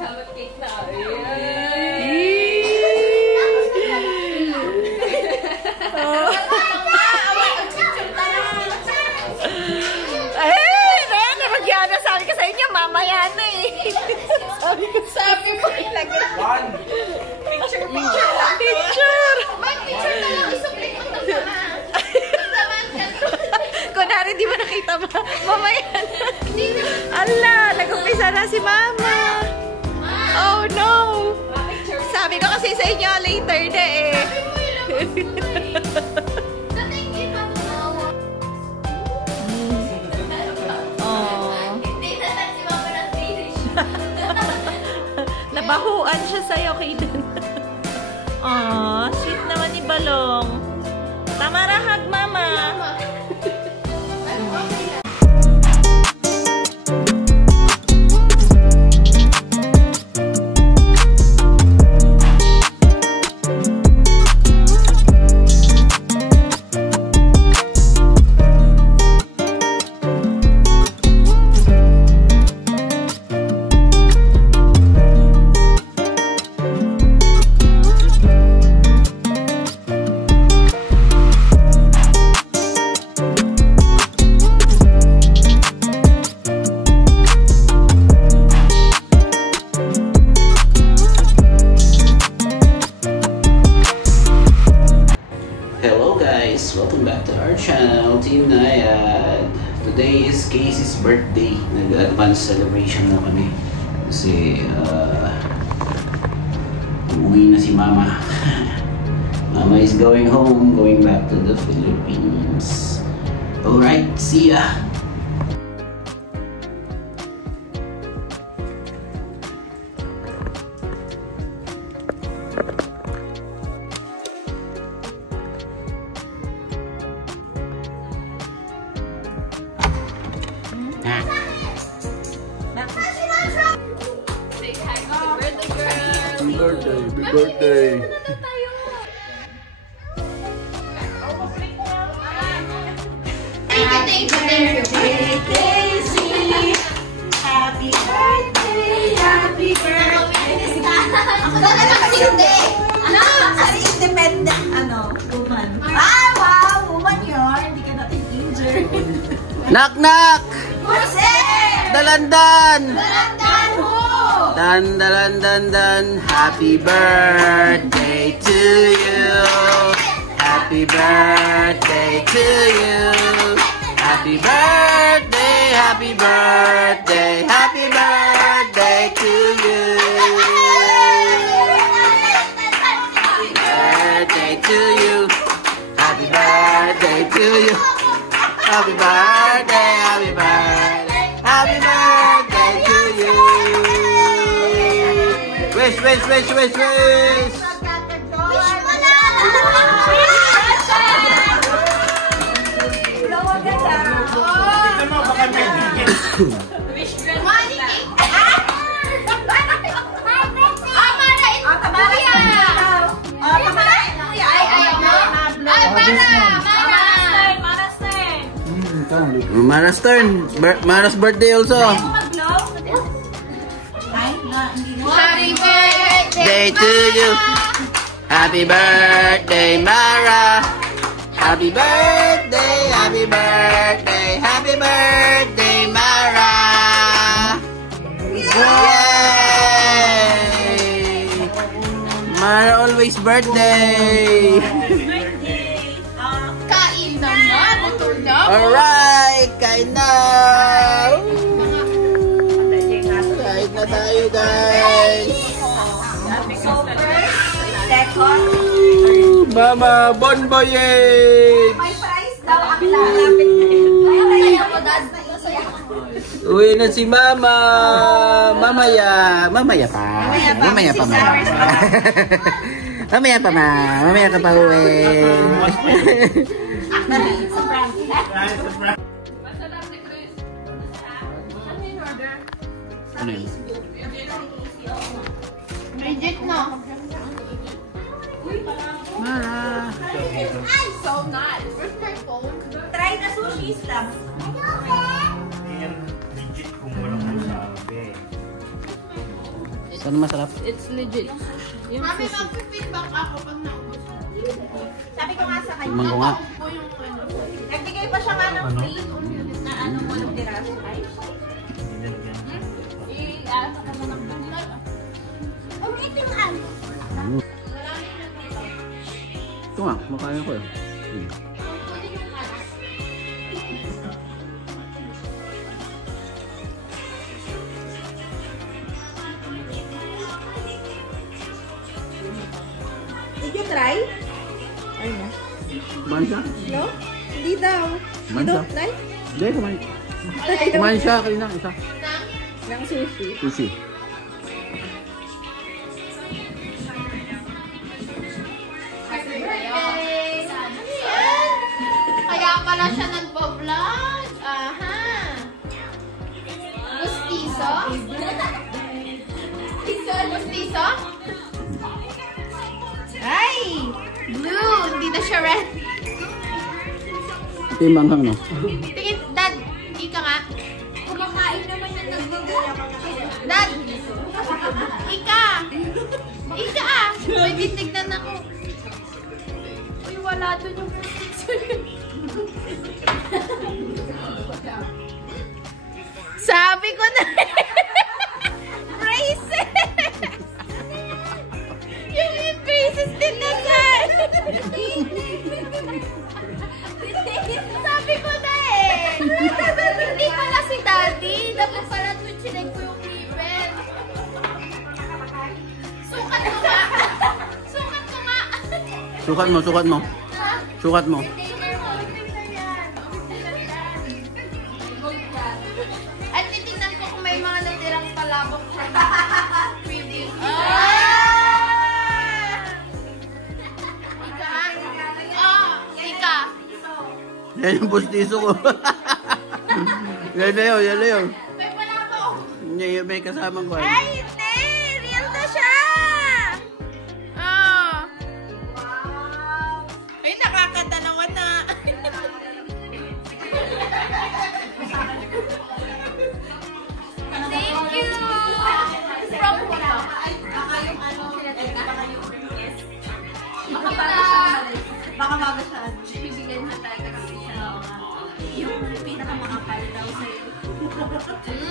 Dapat cake na. Sabi ko sa inyo, mamaya na eh. Sabi mo ilagay. Picture lang. Picture. May picture na lang. Isuplit mo ito naman. Kunwari, di mo nakita mamaya na. Ala, nag-umpisa na si Mama. Oh no. Sabi ko kasi sa inyo, later na eh. Nabahuan siya sa'yo, Kaden. Aww, sweet naman ni Balong. Tamara, hug Mama. Welcome back to our channel, Team Nayad. Today is Casey's birthday. Nag-advance celebration na kami. Kasi umuwi na si Mama. Mama is going home, going back to the Philippines. Alright, see ya! Happy birthday! Thank you. Happy birthday! Happy birthday! Ako na nakasindi! Ano? Kasi independent, woman. Ah, wow! Woman yun! Hindi ka natin injured. Knock knock! Jose! Dalandan! Dalandan mo! Dan dalan dan dan. Happy birthday to you. Happy birthday to you. Happy birthday, happy birthday, happy birthday to you. Happy birthday to you. Happy birthday to you. Happy birthday, happy birthday, happy birthday to you. Wish, wish, wish, wish, wish. Wish mo na! Wish grandmother. Mara's turn. Mara's birthday also. Happy birthday To you. Happy birthday, Mara. Happy birthday, happy birthday, happy birthday, Mara. Yay! Mara always birthday. Kain naman, butol na. Alright, kain na. Kain na tayo, guys. Second. Mama, bonboye! May prize daw ang lalapit. Masaya mo, Dad. Masaya mo. Uwi na si Mama. Mamaya. Mamaya pa. Mamaya pa, Mama. Mamaya pa, Ma. Mamaya ka pa uwi. Ano yun? Legit na. Mara. So nice. Where's my phone? Try the sushi stuff. Legit kung walang masabi. Saan masarap? It's legit. Yung Mami, sushi. mag-feedback ako pag naubos. Sabi ko nga sa kanya. Tingnan ko nga. po yung ano. Nagbigay pa siya nga ng free na ano mo ng tiraso. Ay, i-aasa ka na ng bulan. Ang itingan. Ito nga, makaya ko eh. Did you try? Ay na. Kumain siya? No? Hindi daw. Kumain siya? Try? Hindi, kumain. Kumain siya, kanina, isa. Ng sushi. Sushi. Kaya pala siya nagpo-vlog. Aha. Gustiso? Gustiso? Ay! Blue! Hindi na siya red. Ito yung manghang, no? Tingin, Dad, hindi ka nga. Kumakain naman yung nagbago. Dad! Ika! Ika ah! May titignan ako. Uy, wala doon yung sabi ko na braces! Yung braces din na sir! Sabi ko na eh! Hindi pala si Daddy. Dapat pala ito chinek ko yung ribbon. Sukat ko nga! Sukat ko nga! Sukat mo, sukat mo. Sukat mo. At titignan ko kung may mga natirang palabok sa previous. Ika. Yan yung bustiso ko. Yan na yun, yan na yun. May palabok. Yan, may kasamang ko. Ay, hindi! Real na siya! Oh. Wow! Ay, nakakatanawa na. Thank you! From wala. Baka yung ano, baka yung yes. Baka bago siya. Bibigyan na tayo kasi siya. Yung pinakamakapal daw sa'yo.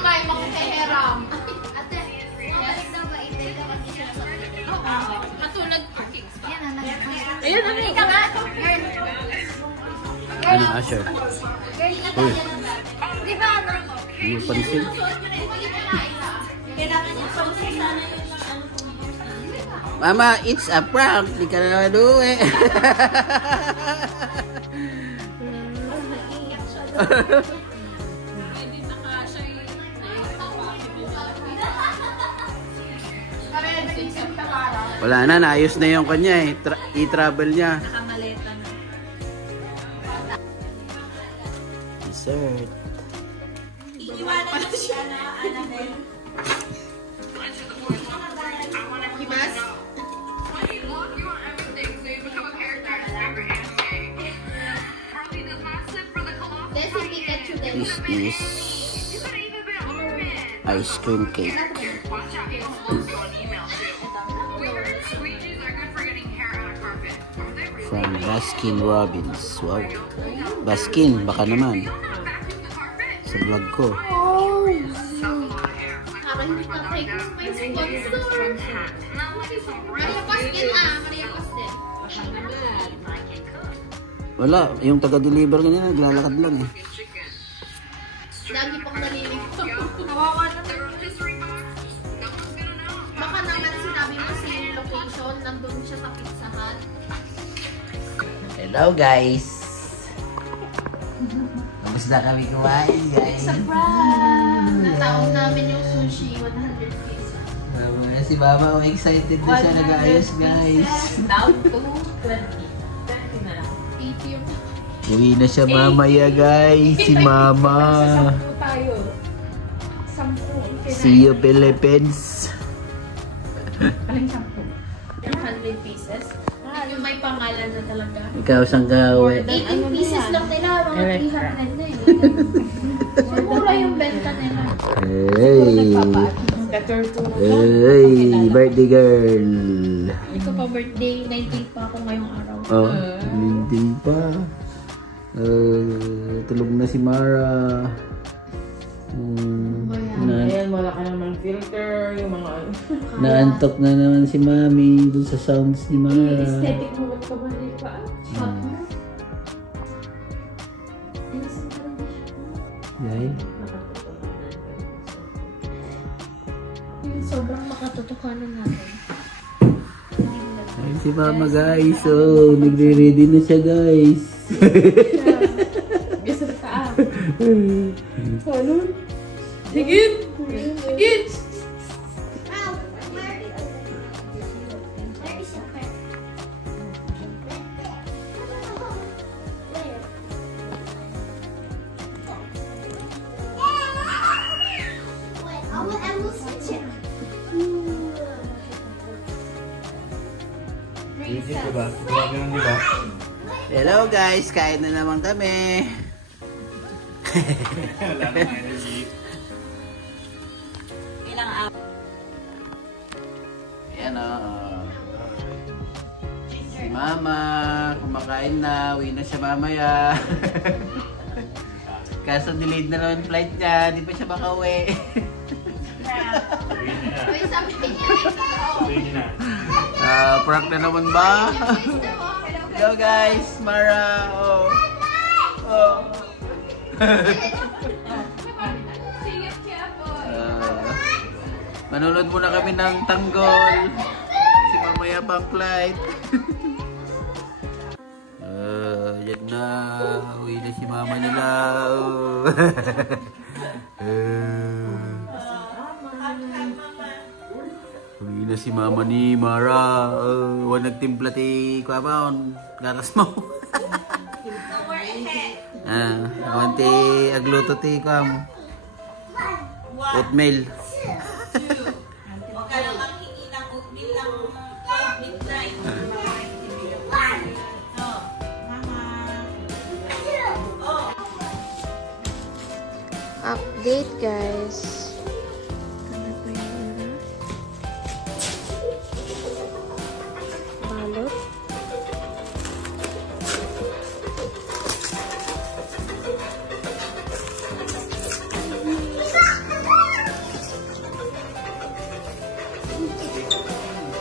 May mga teheram. Ate, balik daw ba itay ka pag siya sa pili? Oo. Matulad po. Yan ang nagkakita. Ayun, ano yung nga? Ano, Asher? Girl, Uy. di ba ano? Hindi mo pansin. Kailangan niya sa sana yung Mama, it's a prank. Di ka na do eh. Wala na, naayos na yung kanya eh. I-travel niya. nakamaleta na. Dessert. Iiwanan na siya na Annabelle. Hibas? Desi Pikachu din. This is ice cream cake from Baskin Robbins. Wow. Baskin, baka naman. Sa vlog ko. Parang hindi pa tayo may sponsor. Maria Paz din Maria Paz din. Wala, yung taga-deliver kanina naglalakad lang eh. Lagi pang nalilito. Kawawa naman. Baka naman sinabi mo sa yung location, nandun siya sa Pizza Hut. Hello guys! Kamusta kami kumain guys? Surprise! Nataon namin yung sushi, 100 pesos. Si Mama, excited na siya nag-ayos guys. Down to 20. 20 na lang. 80 yung... Uwi na siya mamaya guys, si Mama. Sampu tayo. 10. See you Philippines. Aling 10? Yung 100 pieces. Yung may pangalan na talaga. Ikaw sang gawe. 18 pieces lang nila, mga 300 na eh. Mura yung benta nila. Hey! Better to. Ay, birthday girl. Hindi ko pa birthday. 19 pa ako ngayong araw. Oh, hindi pa. Tulog na si Mara. Ayan, wala ka naman filter. Yung mga ano. Naantok na naman si Mami dun sa sounds ni Mara. Aesthetic mo ba ba pa? Shot mo? Yay. Sobrang makatotohanan natin. Ay, si Mama guys. Oh, nagre-ready na siya guys. Gusto ka Ano? Sigit! Sigit! Hello guys, kain na naman kami. Wala nang energy. Ayan o. Si Mama, kumakain na. Uwi na siya mamaya. Kaso delayed na naman flight niya. Di pa siya makauwi. Prank na naman ba? Hello guys, Mara. Oh. Oh. Manonood muna kami ng tanggol. Si mamaya pang flight. Yan na. Uwi na si mama nila. Uwi na si mama ni Mara. Huwag nagtimpla ti Kuabaon. Garas mo. Awan ti agluto ti Kuam. Oatmeal. Huwag ka lang maghingi ng oatmeal ng midnight. Update guys. Ano pa yun? Balot.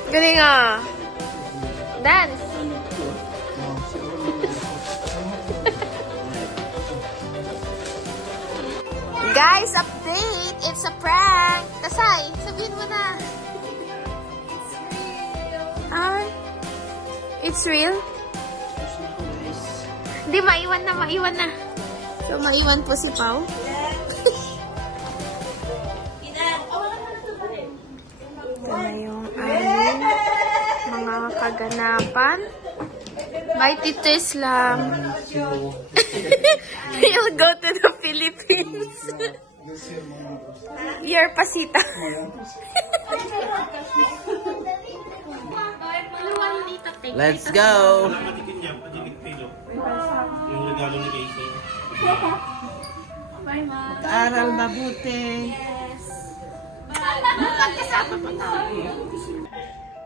Galing ah. Dance. Guys, update! It's a prank! Tasay, sabihin mo na. It's real? Hindi, maiwan na, maiwan na. So, maiwan po si Pao. Ito na yung aming mga kaganapan. Bye, Tito Islam. You'll go to the Philippines. Your pasita. Let's go! Patikin niya, patigit pilo. Yung regalo ni Casey. Bye, Ma. Aral mabuti.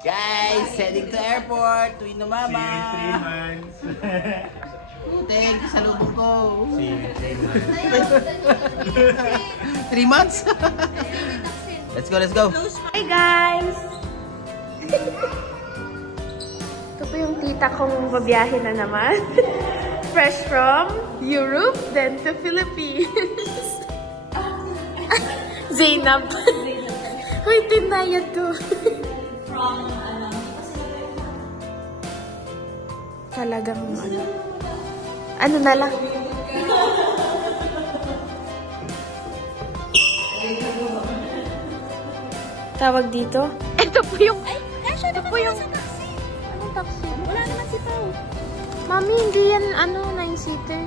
Guys, heading to airport. Uwi na mama. See you in 3 months. Thank you sa lubong ko. See you in 3 months. 3 months? Let's go, let's go. Hi, guys! Ito po yung tita kong babiyahe na naman. Fresh from Europe, then to Philippines. Zainab. Uy, tinayad ko. Talagang ano. Ano na lang. Tawag dito? Ito po yung... Ito po yung... Anong taxi? Wala naman si Pao. Mami, hindi yan ano, 9-seater.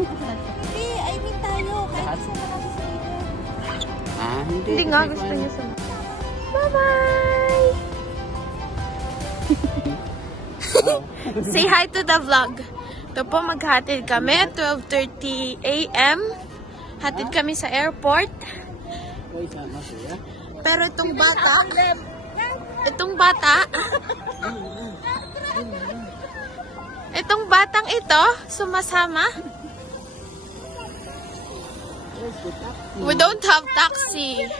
Hindi, I mean tayo. Kahit isa na kasi sa ito. Hindi nga, gusto niya sa... Bye-bye! Say hi to the vlog. Ito po, maghatid kami at 12:30 AM. Hatid kami sa airport. Pero itong batang ito, sumasama. We don't have taxi.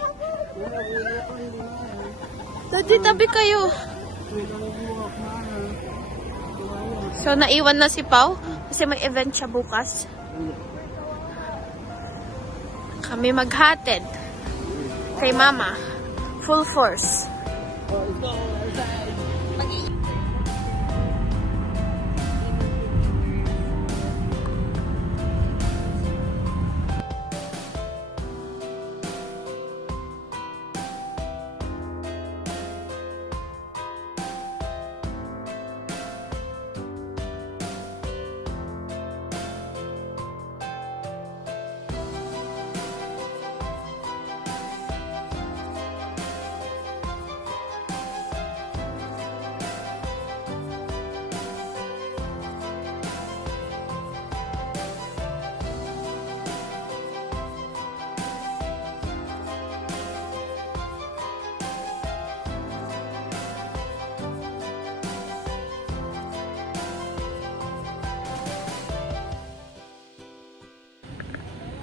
Daddy, tabi kayo. So, naiwan na si Pao kasi may event siya bukas. Kami maghatid kay Mama. Full force.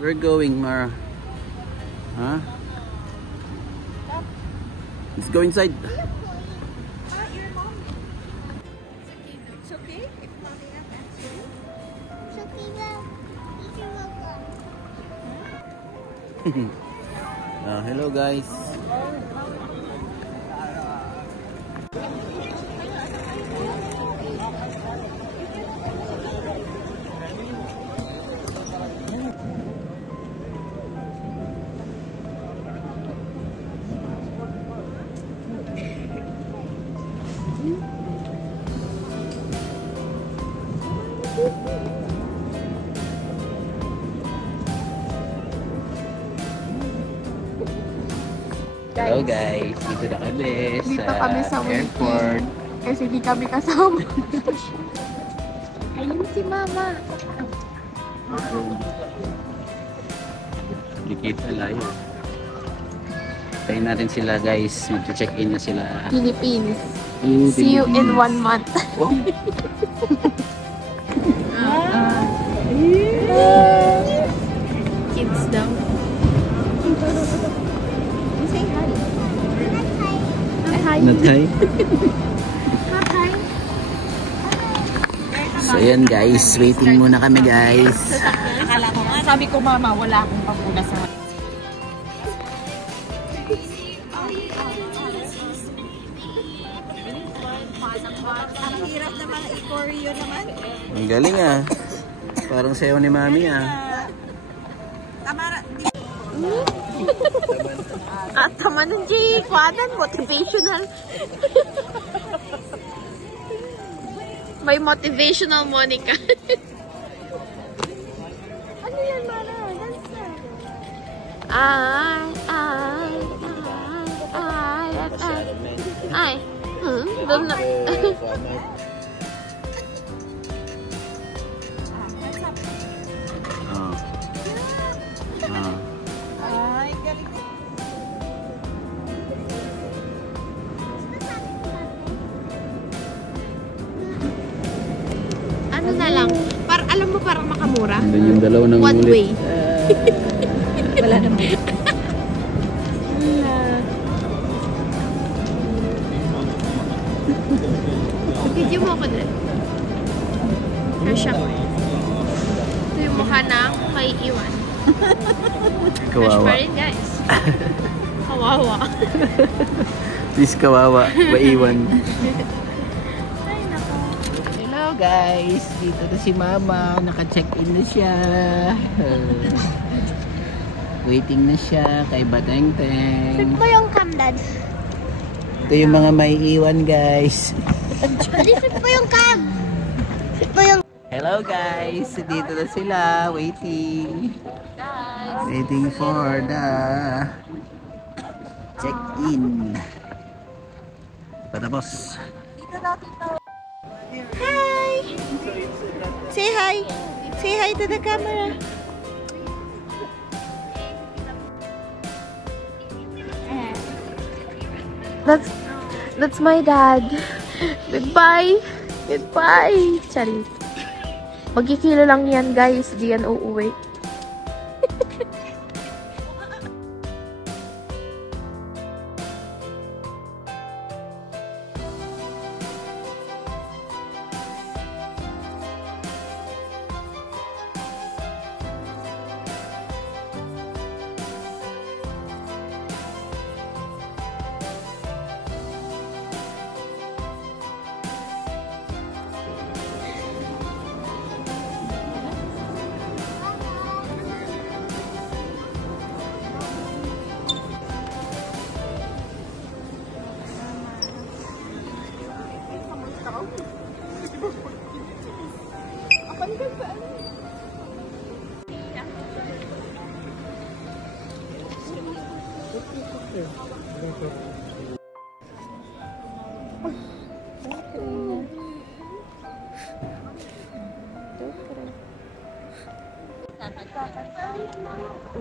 We're going, Mara. Huh? Let's go inside. It's okay if mommy asks you. Hello guys. Hello guys, dito na kami sa airport. Kasi hindi kami kasama. Ayun si Mama. Dikit na layo. Tayo natin sila guys, mag-check-in na sila. Philippines. See you in 1 month. Kids daw. Say hi. Hi. Natay. So yan guys, waiting muna kami guys. Akala ko nga, sabi ko mama, wala akong papunas sa ang hirap naman i-choreo naman. Ang galing ah. Parang sayo ni Mami ah. Tamara, At tama ng G, kwadan, motivational. May motivational Monica. Ano yan, Mara? Dance na. Ay. Doon na. ay, galing. Ano na lang? Alam mo, parang makamura. Doon yung dalawa ng One way. Wala naman. Video mo ako din. Siya. Ito yung mukha na may iwan. Fresh Kawawa. pa rin, guys. Kawawa. Please kawawa, maiwan. Ay, nako. Hello guys, dito na si Mama, naka-check-in na siya. Waiting na siya kay Bateng-teng. Ito yung cam, Dad. Ito yung mga may iwan guys. Ito po yung cam. Ito yung... Hello guys, dito na sila, waiting. Waiting for the check-in. Patapos. Hi! Say hi! Say hi to the camera. That's my dad. Goodbye. Goodbye. Charis. Magkikilo lang yan, guys. Di yan uuwi.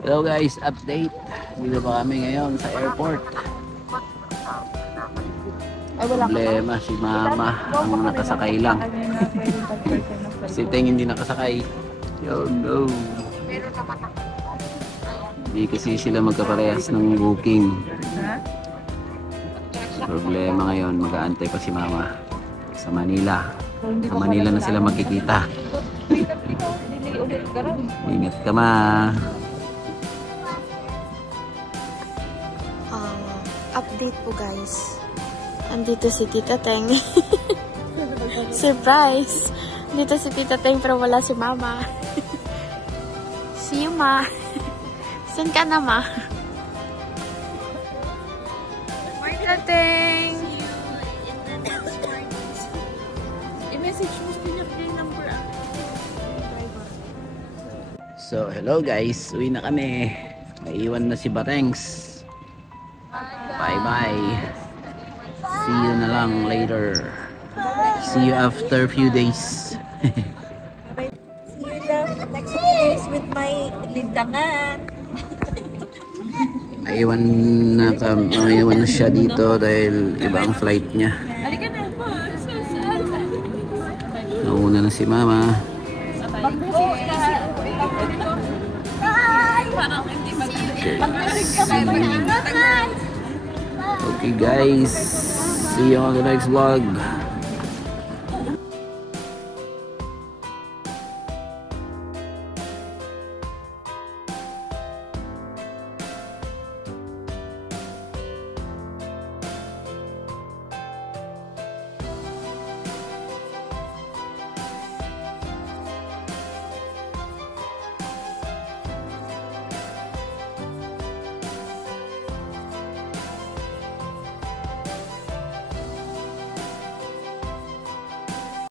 Hello guys, update. Dito pa kami ngayon sa airport. Problema si mama ang nakasakay lang. Si Teng hindi nakasakay. Yo, no. Hindi kasi sila magkaparehas ng booking. Problema ngayon, mag-aantay pa si mama sa Manila. Sa Manila na sila magkikita. Ingat ka, ma. Update po, guys. Andito si Tita Teng. Surprise! Dito si Tita Teng pero wala si Mama. See you, Ma. Saan ka na, Ma? Tita Teng! I-message mo sa yung number. So, hello guys. Uwi na kami. Naiwan na si Batengs. Bye-bye. See you na lang later. See you after few days. See you the next days with my lindangan. Naiwan na siya dito dahil iba ang flight niya. Nauna na si mama. Okay guys, see you on the next vlog.